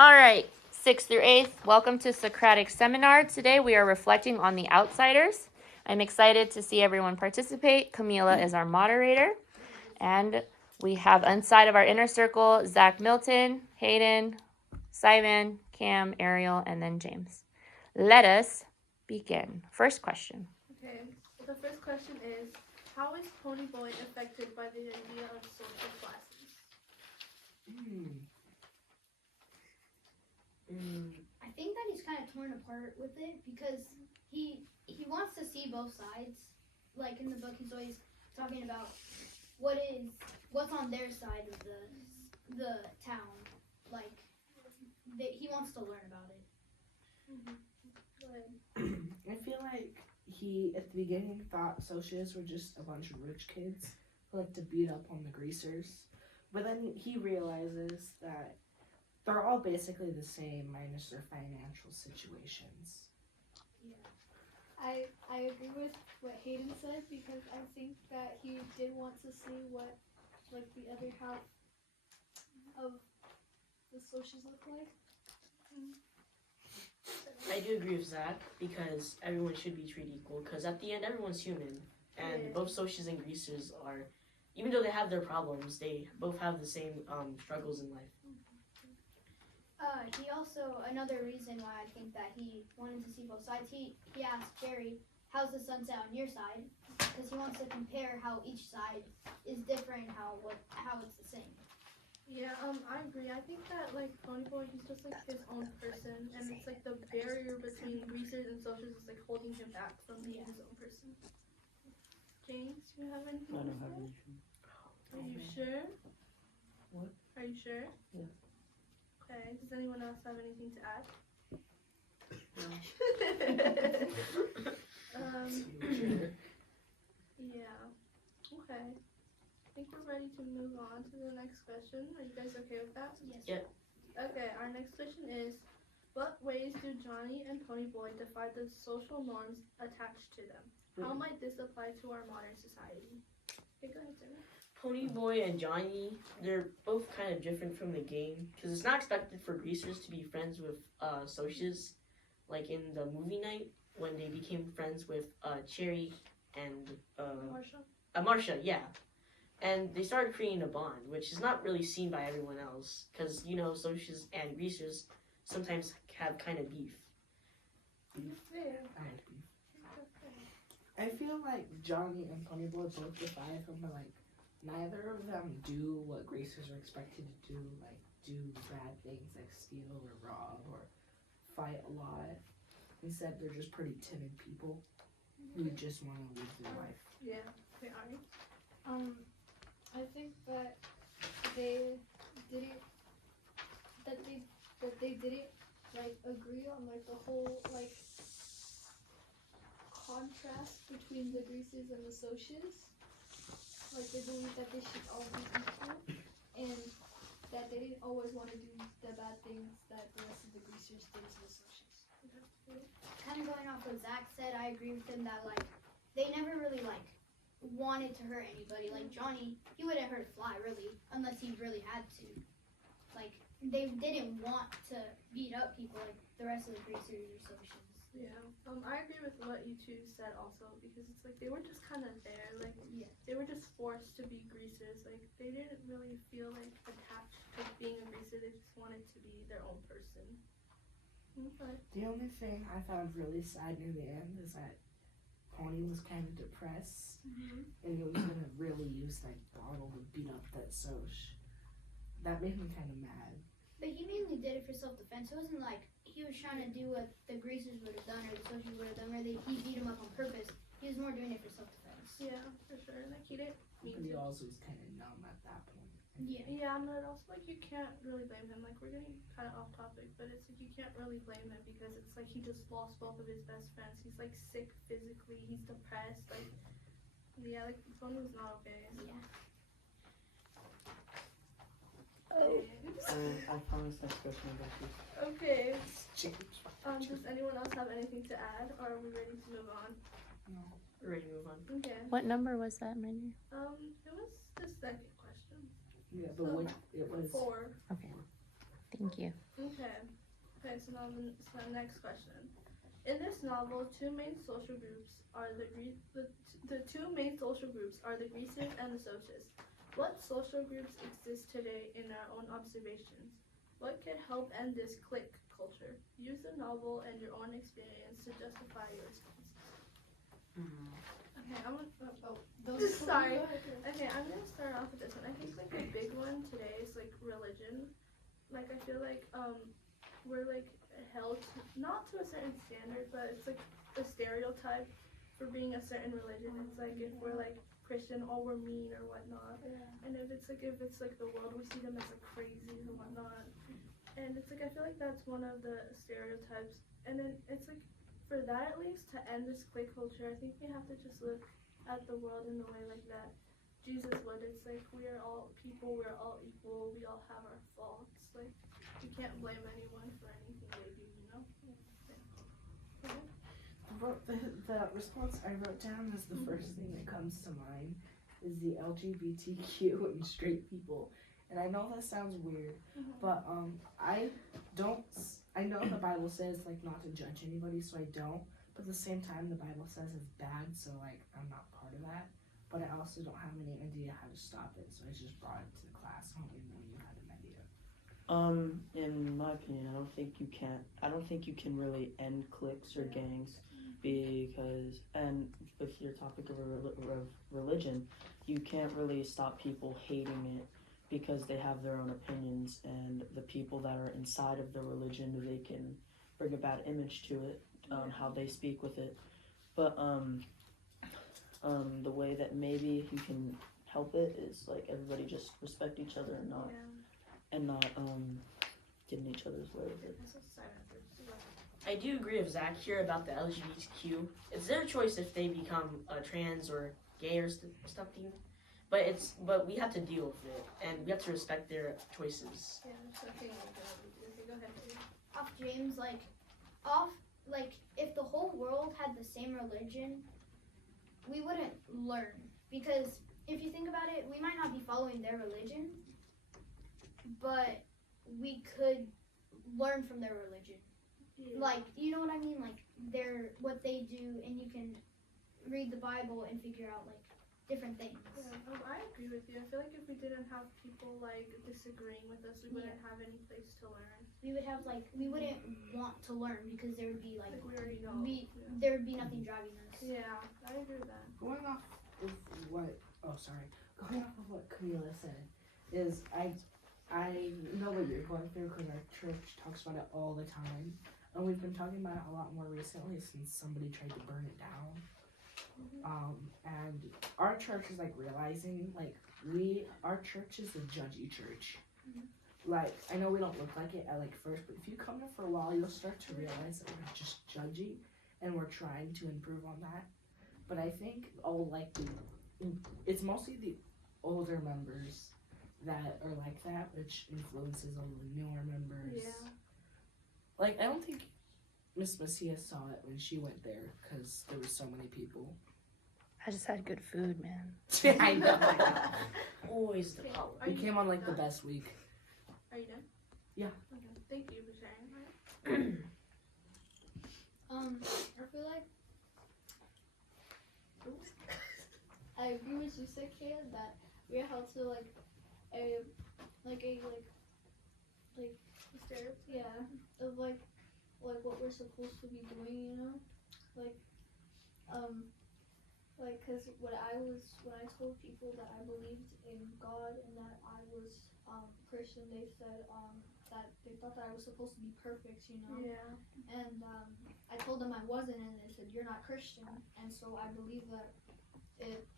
All right, 6th through 8th, welcome to Socratic Seminar. Today we are reflecting on the outsiders. I'm excited to see everyone participate. Camila is our moderator. And we have inside of our inner circle, Zach Milton, Hayden, Simon, Cam, Ariel, and then James. Let us begin. First question. Okay, the first question is, how is Ponyboy affected by the idea of social classes? I think that he's kind of torn apart with it because he wants to see both sides. Like in the book, he's always talking about what's on their side of the town. Like he wants to learn about it. I feel like he, at the beginning, thought socialists were just a bunch of rich kids who like to beat up on the greasers. But then he realizes that they're all basically the same, minus their financial situations. Yeah. I agree with what Hayden said because I think that he did want to see what like the other half of the socials look like. I do agree with Zach because everyone should be treated equal because at the end everyone's human and both socials and greasers are, even though they have their problems, they both have the same struggles in life. He also, another reason why I think that he wanted to see both sides, he asked Jerry, how's the sunset on your side? Because he wants to compare how each side is different, how it's the same. Yeah, I agree. I think that like Ponyboy, he's just like his own person, and it's like the barrier between greasers and socials is like holding him back from being his own person. James, do you have anything? I don't have anything. Are you sure? What? Are you sure? Yeah. Okay. Does anyone else have anything to add? Yeah. Okay. I think we're ready to move on to the next question. Are you guys okay with that? Yes. Yeah. Okay, our next question is, what ways do Johnny and Ponyboy defy the social norms attached to them? How might this apply to our modern society? Okay, go ahead, Sarah. Ponyboy and Johnny, they're both kind of different from the game because it's not expected for greasers to be friends with socials, like in the movie night when they became friends with Cherry and Marsha, yeah. And they started creating a bond, which is not really seen by everyone else because, you know, socials and greasers sometimes have kind of beef. Yeah. I like beef. I feel like Johnny and Ponyboy both defy him, but like neither of them do what greasers are expected to do, like do bad things like steal or rob or fight a lot. Instead, they're just pretty timid people who just want to live their life. Yeah. Okay, Ari? I think that they didn't like agree on like the whole like contrast between the greasers and the socials. Like they believe that they should all be equal and that they didn't always want to do the bad things that the rest of the greasers did to the socials. Kind of going off what Zach said, I agree with him that like they never really like wanted to hurt anybody. Like Johnny, he wouldn't hurt a fly really, unless he really had to. Like they didn't want to beat up people like the rest of the greasers or socials. Yeah. I agree with what you two said also because it's like they were just kind of there. Like they were just forced to be greasers. Like they didn't really feel like attached to being a greaser. They just wanted to be their own person. Okay. The only thing I found really sad near the end is that Pony was kind of depressed, and he was gonna really use that bottle to beat up that Soch. That made me kind of mad. But he mainly did it for self-defense. It wasn't like he was trying to do what the greasers would have done or the socials would have done, where he beat him up on purpose. He was more doing it for self-defense. Yeah, for sure. Like he didn't mean But he to. also was kind of numb at that point. Yeah. Yeah, but also like you can't really blame him. Like we're getting kind of off topic, but it's like you can't really blame him because it's like he just lost both of his best friends. He's like sick physically. He's depressed. Like yeah, like Tony was not okay. Yeah. I promise next question about you. Okay. Does anyone else have anything to add, or are we ready to move on? No. We're ready to move on. Okay. What number was that, Mindy? It was the second question. Yeah, but So, it was 4. Okay. Thank Thank you. Okay, so now the next question. In this novel, the two main social groups are the Greasers and the Socialists. What social groups exist today in our own observations? What could help end this clique culture? Use the novel and your own experience to justify your responses. Okay, I'm gonna. Sorry. Okay, I'm gonna start off with this one. I think like a big one today is like religion. Like I feel like we're like held not to a certain standard, but it's like a stereotype for being a certain religion. It's like if we're like Christian, oh we're mean or whatnot. And if it's like the world, we see them as like crazy and whatnot. And it's like I feel like that's one of the stereotypes. And then it's like for that at least to end this clique culture, I think we have to just look at the world in the way like that Jesus would. It's like we are all people, we're all equal, we all have our faults. Like you can't blame anyone for anything they do, you know? The response I wrote down as the first thing that comes to mind is the LGBTQ and straight people. And I know that sounds weird, but I know the Bible says like not to judge anybody, so I don't. But at the same time, the Bible says it's bad, so like I'm not part of that. But I also don't have any idea how to stop it, so I just brought it to the class. Hoping that you had an idea. In my opinion, I don't think you can really end cliques or gangs because, and with your topic of religion, you can't really stop people hating it because they have their own opinions, and the people that are inside of the religion, they can bring a bad image to it, how they speak with it. But the way that maybe you can help it is like everybody just respect each other and not get in each other's way with it. I do agree with Zach here about the LGBTQ. It's their choice if they become trans or gay or something, but we have to deal with it and we have to respect their choices. Yeah, okay, go ahead. Off James, if the whole world had the same religion, we wouldn't learn. Because if you think about it, we might not be following their religion, but we could learn from their religion. Yeah. Like, you know what I mean? Like, what they do, and you can read the Bible and figure out, like, different things. Yeah, I agree with you. I feel like if we didn't have people, like, disagreeing with us, we wouldn't have any place to learn. We would have, like, we wouldn't want to learn because there would be, like we already know. there would be nothing driving us. Yeah, I agree with that. Going off of what Camila said is I know what you're going through because our church talks about it all the time, and we've been talking about it a lot more recently since somebody tried to burn it down. And our church is like realizing like our church is a judgy church. Like I know we don't look like it at like first, but if you come here for a while, you'll start to realize that we're just judgy, and we're trying to improve on that. But I think it's mostly the older members that are like that, which influences all the newer members. Yeah. Like I don't think Miss Macias saw it when she went there because there were so many people. I just had good food, man. I know. Always the power. We came on like the best week. Are you done? Yeah. Okay. Thank you for sharing that. I feel like I agree with you, Kaya, that we're held to like a stereotype, of like what we're supposed to be doing, you know, because when I told people that I believed in God and that I was Christian, they said that they thought that I was supposed to be perfect, you know. Yeah. And I told them I wasn't, and they said you're not Christian. And so I believe that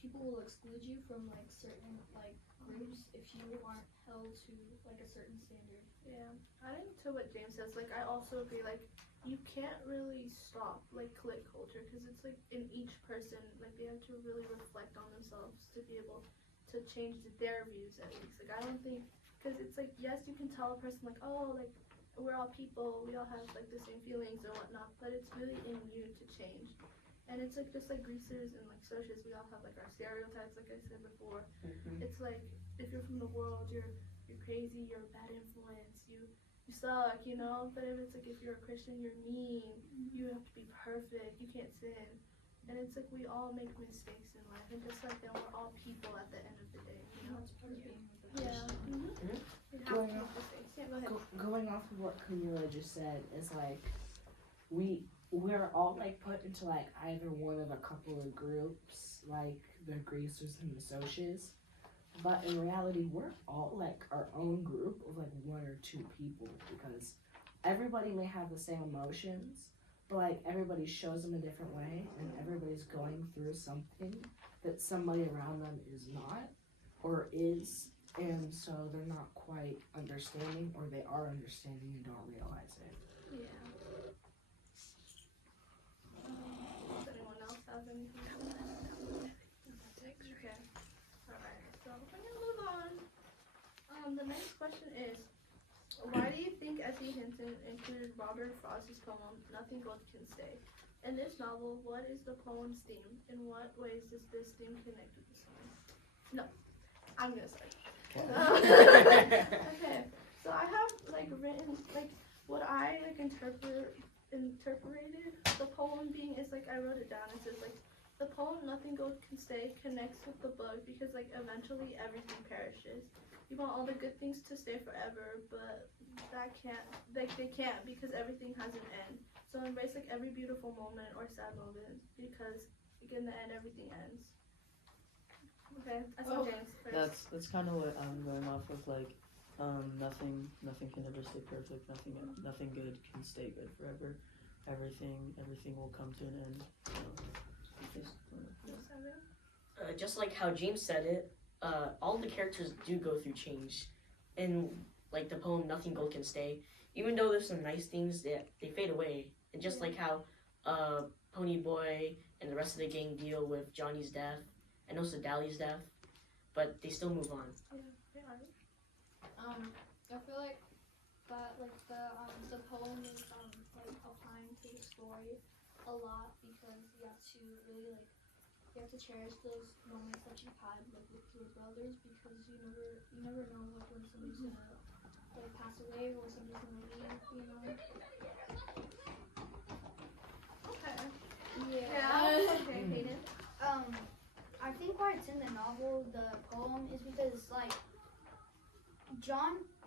people will exclude you from like certain like groups if you aren't held to like a certain standard. Yeah. Adding to what James says, like I also agree, like you can't really stop like clique culture because it's like in each person, like they have to really reflect on themselves to be able to change their views at least. Like I don't think, because it's like yes, you can tell a person like, oh, like we're all people, we all have like the same feelings or whatnot, but it's really in you to change. And it's like just like greasers and like socialists, we all have like our stereotypes, like I said before. It's like if you're from the world, you're crazy, you're a bad influence, you suck, you know. But if it's like if you're a Christian, you're mean. You have to be perfect. You can't sin. And it's like we all make mistakes in life, and just like then we're all people at the end of the day, you know. That's part of being with a Yeah. Christian. We have Going to off- make mistakes. Yeah, go ahead. Going off of what Camila just said is like we're all like put into like either one of a couple of groups, like the greasers and the socias. But in reality, we're all like our own group of like one or two people because everybody may have the same emotions, but like everybody shows them a different way, and everybody's going through something that somebody around them is not or is, and so they're not quite understanding, or they are understanding and don't realize it. Yeah. Does anyone else have anything to say? Okay. Alright, so we're gonna move on. The next question is, why do you think S.E. Hinton included Robert Frost's poem, Nothing Gold Can Stay? In this novel, what is the poem's theme? In what ways does this theme connect with the song? No, I'm gonna start. Okay, so I have like written like what I like interpreted the poem being is like I wrote it down. It says like the poem Nothing Gold Can Stay connects with the book because like eventually everything perishes. You want all the good things to stay forever, but that can't they can't because everything has an end. So embrace like every beautiful moment or sad moment because like, in the end everything ends. Okay, I saw James first. That's kind of what I'm going off of. Like, nothing can ever stay perfect. Nothing good can stay good forever. Everything will come to an end. Just like how James said it, all the characters do go through change. In like the poem Nothing Gold Can Stay, even though there's some nice things that they fade away. And just like how Ponyboy and the rest of the gang deal with Johnny's death and also Dali's death, but they still move on. I feel like that like the poem is like applying to the story a lot because you have to really like you have to cherish those moments that you've had like with your brothers because you never know like when somebody's gonna like pass away or somebody's gonna leave, you know. Okay. Yeah. Okay, Hayden. I think why it's in the novel, the poem, is because like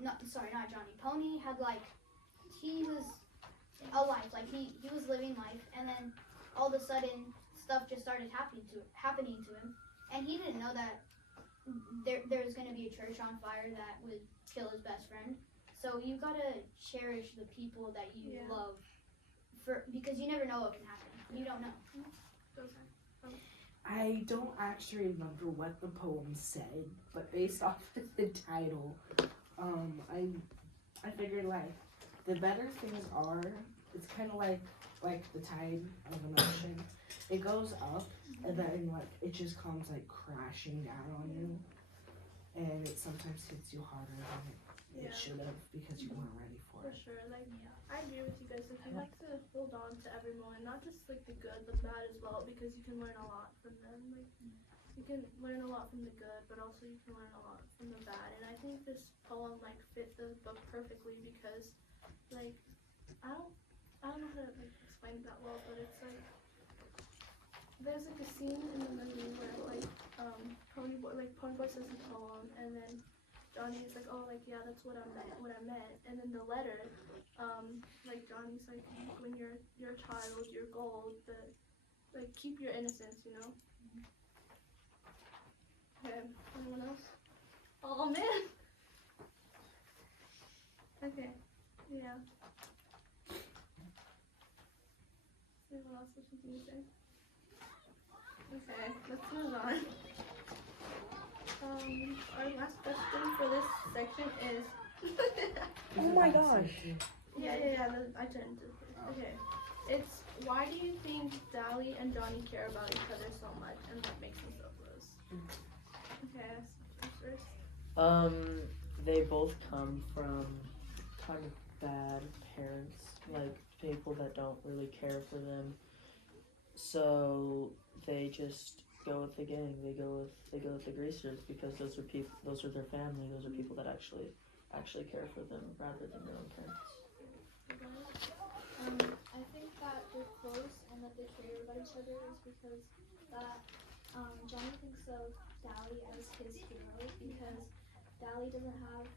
not Johnny, Pony had like he was a life, like he was living life, and then all of a sudden stuff just started happening to him, and he didn't know that there was going to be a church on fire that would kill his best friend. So you gotta cherish the people that you love, because you never know what can happen. You don't know. I don't actually remember what the poem said, but based off of the title, I figured like the better things are, it's kind of like the tide of an ocean. It goes up and then like it just comes like crashing down on you, and it sometimes hits you harder than it should have because you weren't ready for For it. sure, like I agree with you guys. Like you have to hold on to every moment, not just like the good, the bad as well, because you can learn a lot from them. Like you can learn a lot from the good, but also you can learn a lot from the bad. And I think this poem like fit the book perfectly because like I don't know how to like explain it that well, but it's like there's like a scene in the movie where like Ponyboy says the poem, and then Johnny's like, oh, like, yeah, that's what I meant. And then the letter, like, Johnny's like, when you're a child, you're gold, but, like, keep your innocence, you know? Okay, anyone else? Oh, man! Okay, yeah. Anyone else have something to say? Okay, let's move on. Our last question for this section is. Oh my gosh. Yeah. I turned to this. Okay. It's why do you think Dali and Johnny care about each other so much and what makes them so close? Okay, first. They both come from kind of bad parents, like people that don't really care for them. So they just go with the gang. They go with the greasers because those are their family. Those are people that actually actually care for them rather than their own parents. I think that they're close and that they care about each other is because that Johnny thinks of Dally as his hero because Dally doesn't have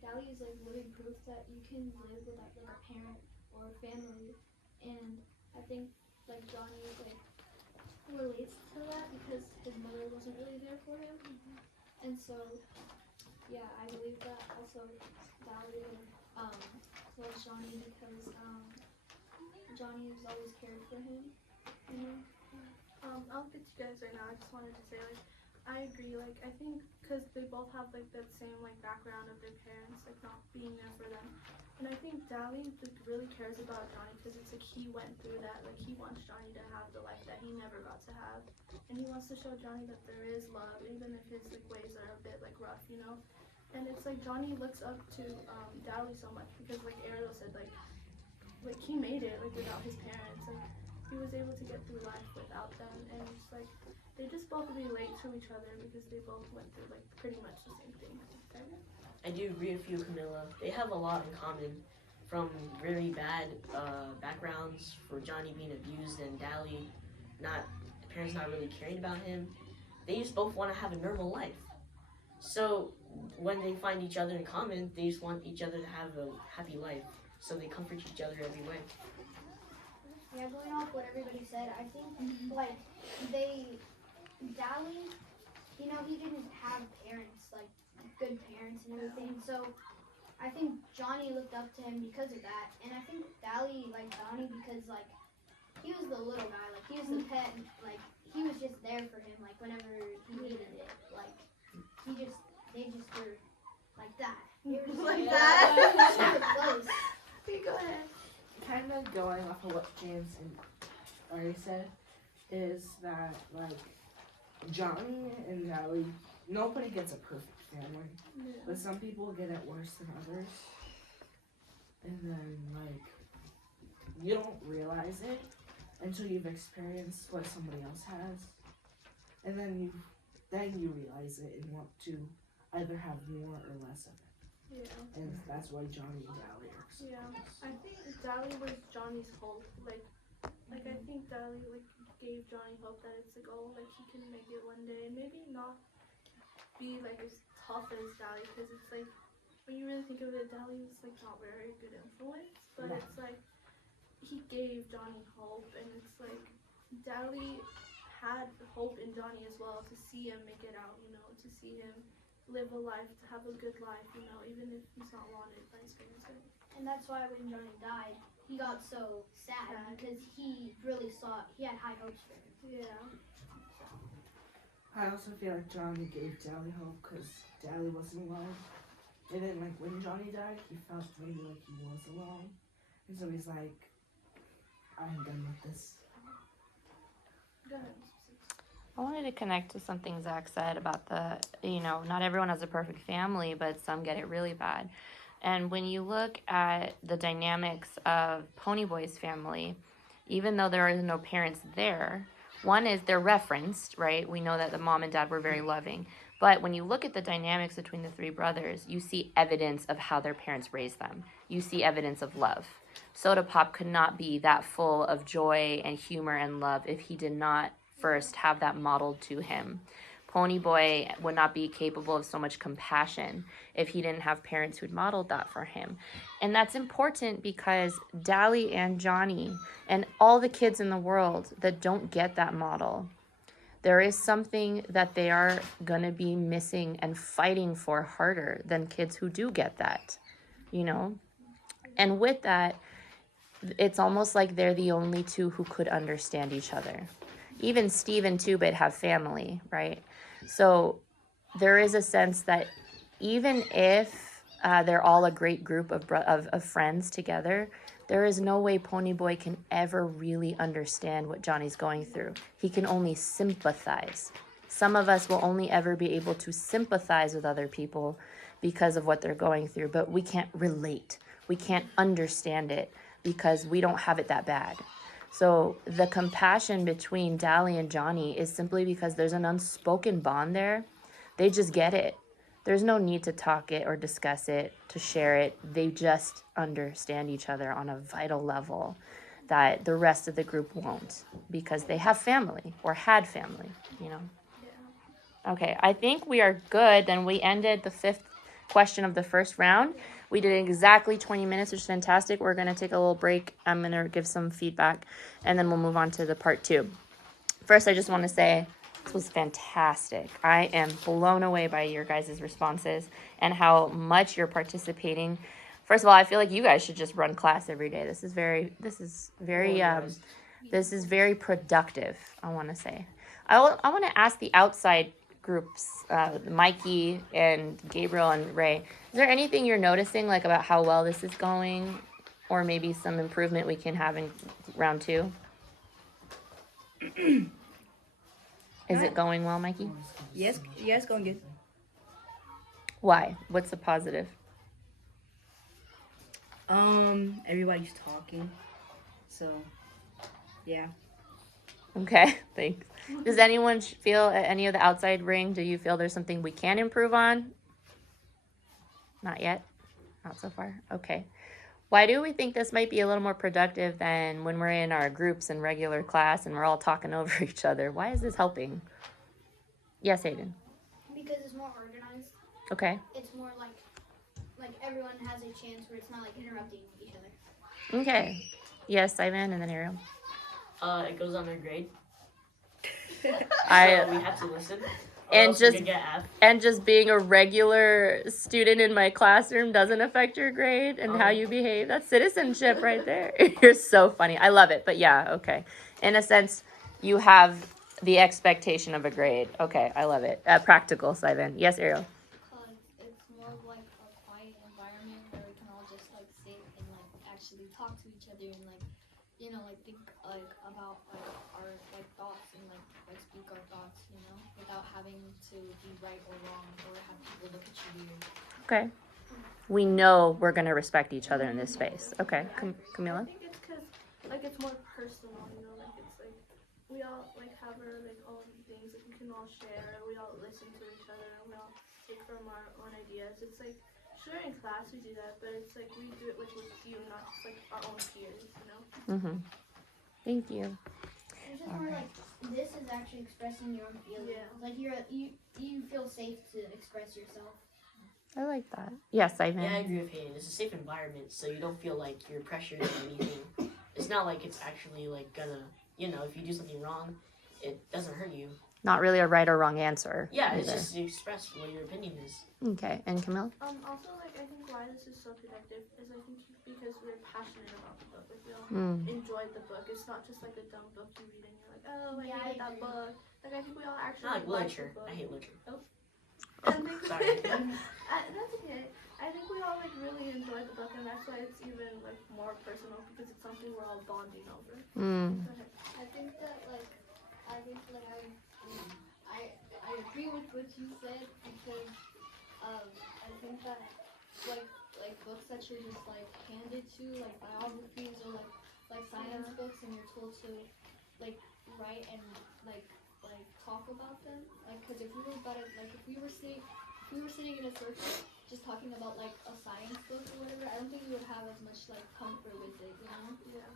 Dally is like living proof that you can live without like a parent or a family, and I think like Johnny like relates to that because his mother wasn't really there for him, and so yeah, I believe that also Dally loves Johnny because Johnny has always cared for him, you know. I'll get to you guys right now. I just wanted to say, like, I agree. Like, I think because they both have like that same like background of their parents, like not being there for them, and I think Dally like, really cares about Johnny because it's like he went through that. Like, he wants Johnny to have the life that he never got to have, and he wants to show Johnny that there is love, even if his like ways are a bit like rough, you know. And it's like Johnny looks up to Dally so much because like Ariel said, like he made it like without his parents, like he was able to get through life without them, and it's like they just both relate to each other because they both went through like pretty much the same thing. I do agree with you, Camilla. They have a lot in common, from really bad backgrounds for Johnny being abused and Dally parents not really caring about him. They just both want to have a normal life. So when they find each other in common, they just want each other to have a happy life. So they comfort each other every way. Yeah, going off what everybody said, I think like Dally, you know, he didn't have parents, like good parents and everything. So I think Johnny looked up to him because of that, and I think Dally liked Johnny because like he was the little guy, like he was the pet, like he was just there for him, like whenever he needed it, like they just were like that. Like that. Super close. Okay, go ahead. Kind of going off of what James and already said, is that like Johnny and Dally, nobody gets a perfect family, but some people get it worse than others, and then like you don't realize it until you've experienced what somebody else has, and then you realize it and want to either have more or less of it. Yeah. And that's why Johnny and Dally are so Yeah. close. I think Dally was Johnny's hope. Like I think Dally like gave Johnny hope that it's like, oh, like he can make it one day, and maybe not be like as tough as Dally, because it's like when you really think of it, Dally was like not very good influence, but No. it's like he gave Johnny hope, and it's like Dally had hope in Johnny as well, to see him make it out, you know, to see him live a life, to have a good life, you know, even if he's not wanted by his parents. And that's why when Johnny died, he got so sad because he really he had high hopes for him. Yeah. I also feel like Johnny gave Dally hope because Dally wasn't alone. And then like when Johnny died, he felt maybe like he was alone. And so he's like, I'm done with this. Go ahead. I wanted to connect to something Zach said about not everyone has a perfect family, but some get it really bad. And when you look at the dynamics of Ponyboy's family, even though there are no parents there, one is they're referenced, right? We know that the mom and dad were very loving. But when you look at the dynamics between the three brothers, you see evidence of how their parents raised them. You see evidence of love. Soda Pop could not be that full of joy and humor and love if he did not first have that modeled to him. Ponyboy would not be capable of so much compassion if he didn't have parents who'd modeled that for him. And that's important because Dally and Johnny and all the kids in the world that don't get that model, there is something that they are going to be missing and fighting for harder than kids who do get that, you know? And with that, it's almost like they're the only two who could understand each other. Even Steve and Two-Bit have family, right? So there is a sense that even if they're all a great group of friends together, there is no way Ponyboy can ever really understand what Johnny's going through. He can only sympathize. Some of us will only ever be able to sympathize with other people because of what they're going through, but we can't relate. We can't understand it because we don't have it that bad. So the compassion between Dally and Johnny is simply because there's an unspoken bond there. They just get it. there's no need to talk it or discuss it, to share it. They just understand each other on a vital level that the rest of the group won't, because they have family or had family, you know. Yeah. Okay, I think we are good. Then we ended the 5th question of the first round. We did exactly 20 minutes, which is fantastic. We're going to take a little break. I'm going to give some feedback, and then we'll move on to the part 2. First, I just want to say this was fantastic. I am blown away by your guys' responses and how much you're participating. First of all, I feel like you guys should just run class every day. This is very productive, I want to say. I want to ask the outside groups, Mikey and Gabriel and Ray, is there anything you're noticing, like, about how well this is going, or maybe some improvement we can have in round 2? Is it going well, Mikey? Yes, going good. Why? What's the positive? Everybody's talking, so yeah. Okay, thanks. Does anyone feel at any of the outside ring, do you feel there's something we can improve on? Not yet? Not so far? Okay. Why do we think this might be a little more productive than when we're in our groups in regular class and we're all talking over each other? Why is this helping? Yes, Hayden. Because it's more organized. Okay. It's more like everyone has a chance where it's not like interrupting each other. Okay. Yes, Ivan, and then Ariel. It goes on our grade. We have to listen. And just being a regular student in my classroom doesn't affect your grade and how you behave. That's citizenship right there. You're so funny. I love it. But yeah, okay. In a sense, you have the expectation of a grade. Okay, I love it. Practical, Sivan. Yes, Ariel. Because it's more of like a quiet environment where we can all just like sit and like actually talk to each other and like, you know, like think like about like our like thoughts and like speak our thoughts, you know, without having to be right or wrong or have people look at you weird. Okay. We know we're going to respect each other in this space. Okay, Camila? I think it's because, like, it's more personal, you know, like, it's like, we all, like, have our, like, own things that we can all share, we all listen to each other, and we all take from our own ideas. It's like, sure, in class we do that, but it's like, we do it with you, not just, like, our own peers, you know? Mm-hmm. Thank you. It's just more like, this is actually expressing your own feelings. Yeah. Like, you feel safe to express yourself. I like that. Yes, Ivan. Yeah, I agree with Hayden. It's a safe environment, so you don't feel like you're pressured into anything. It's not like it's actually like gonna, you know, if you do something wrong, it doesn't hurt you. Not really a right or wrong answer. Yeah, either. it's just to express what your opinion is. Okay, and Camille? Also, like, I think why this is so productive is I think because we're passionate about the book. Like, we all enjoyed the book. It's not just like a dumb book you read and you're like, oh, I hated that book. Like, I think we all actually Not like like literature. the book. I hate literature. I think Sorry. that's okay. I think we all like really enjoyed the book, and that's why it's even like more personal because it's something we're all bonding over. Mm. Go ahead. I think that like I agree with what you said because I think that like books that you're just like handed to like biographies or like science books and you're told to like write and like talk about them, like because if we were sitting in a circle just talking about like a science book or whatever, I don't think we would have as much like comfort with it, you know?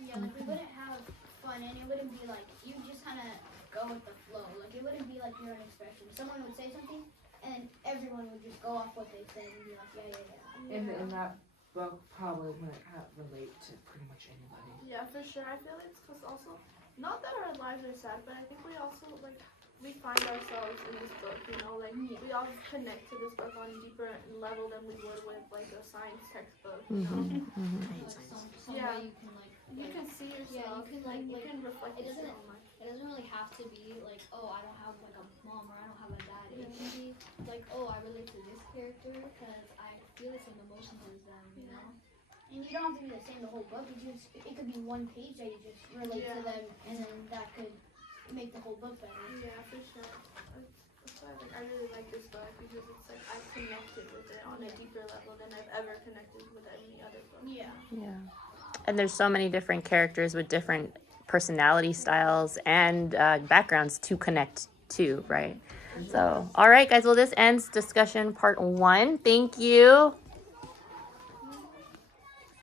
Yeah, like we wouldn't have fun and it wouldn't be like, you just kind of go with the flow. Like it wouldn't be like your own expression. Someone would say something and everyone would just go off what they said and be like, yeah. And that book probably wouldn't relate to pretty much anybody. Yeah, for sure. I feel it's because also, not that our lives are sad, but I think we also like we find ourselves in this book. You know, like we all connect to this book on a deeper level than we would with like a science textbook. You know? Mm-hmm. I hate Like science. some Yeah. way you can like You can see yourself. you can you can reflect it yourself. doesn't- it doesn't really have to be like, oh, I don't have like a mom or I don't have a dad. It can be like, oh, I relate to this character because I feel the same emotions as them, you know? And you don't have to be the same the whole book. It could be one page that you just relate to them and then that could make the whole book better. Yeah, for sure. That's why like, I really like this book because it's like I've connected with it on a deeper level than I've ever connected with any other book. Yeah. Yeah. And there's so many different characters with different personality styles and backgrounds to connect to, right? So, all right, guys. Well, this ends discussion part 1. Thank you.